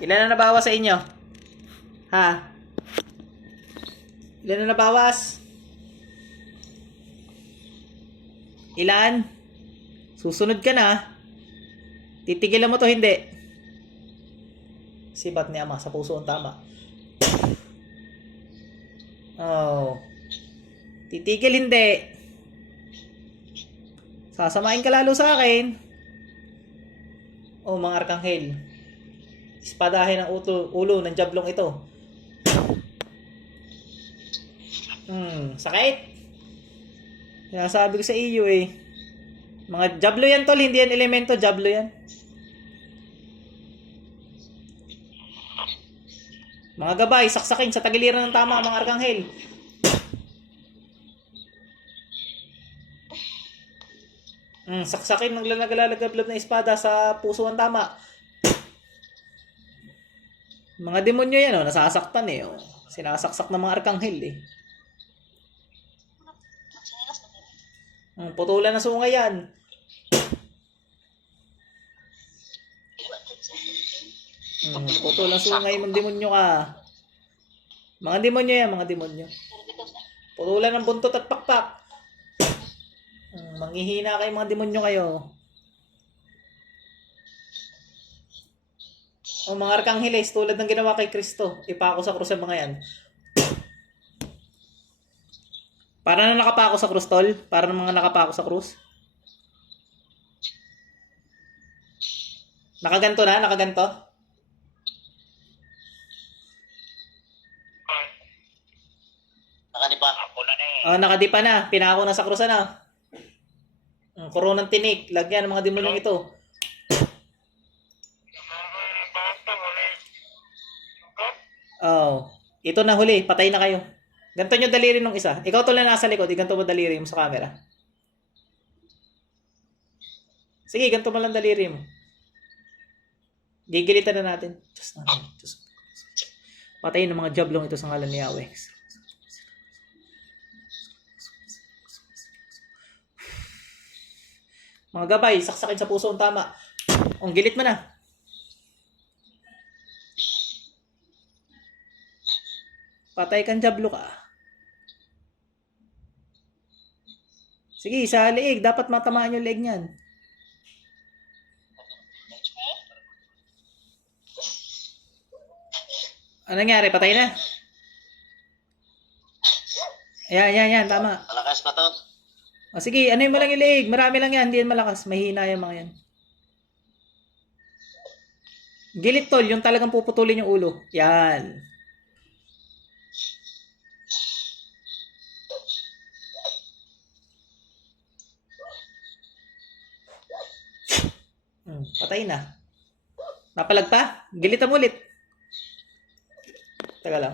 Ilan na nabawas sa inyo? Ha? Ilan na nabawas? Ilan? Susunod ka na. Titigilan mo to, hindi. Sibat ni Ama sa puso ang tama. Oh. Titigil, hindi. Sasamain ka lalo sa akin. Oh, mga arkanghel. Ispadahin ang ulo ng jablong ito. Sakit. Sinasabi ko sa iyo eh. Mga jablo yan tol, hindi yan elemento, jablo yan. Mga gabay, saksakin sa tagiliran ng tama, mga arkanghel. Saksakin ng lalagalablab na espada sa puso ang tama. Mga demonyo yan, oh, nasasaktan eh. Oh. Sinasaksak ng mga arkanghel eh. Putulan na sungay yan. Putulan sungay, mga demonyo ka. Mga demonyo yan, mga demonyo. Putulan ng buntot at pakpak. Manghihina kayo, mga demonyo kayo. O mga arkangheles, tulad ng ginawa kay Kristo, ipako sa krus ang mga yan. Para na nakapako sa krus, tol? Para na mga nakapako sa krus? Nakaganto na? Nakaganto? Nakadipa. Nakadipa na. Pinako na sa krus na. Koronang tinik. Lagyan ng mga demonyong ito. Ito na huli. Patay na kayo. Ganto nyo daliri nung isa. Ikaw tol na nasa likod. Ganto mo daliri mo sa camera. Sige, ganto mo lang daliri mo. Gigilitan na natin. Diyos natin. Diyos. Patayin ng mga jablong ito sa ngalan ni Yahweh. Mga gabay, saksakin sa puso ang tama. Ang gilit mo na. Patay kang jablo ka. Sige, sa leeg. Dapat matamaan yung leeg niyan. Ano nangyari? Patay na? Yan. Tama. Malakas pa to. Sige, ano yung malang yung leeg? Marami lang yan. Hindi yan malakas. Mahina yung mga yan. Gilit tol. Yung talagang puputulin yung ulo. Yan. Patay na. Napalag pa? Gilitan mo ulit. Taga lang.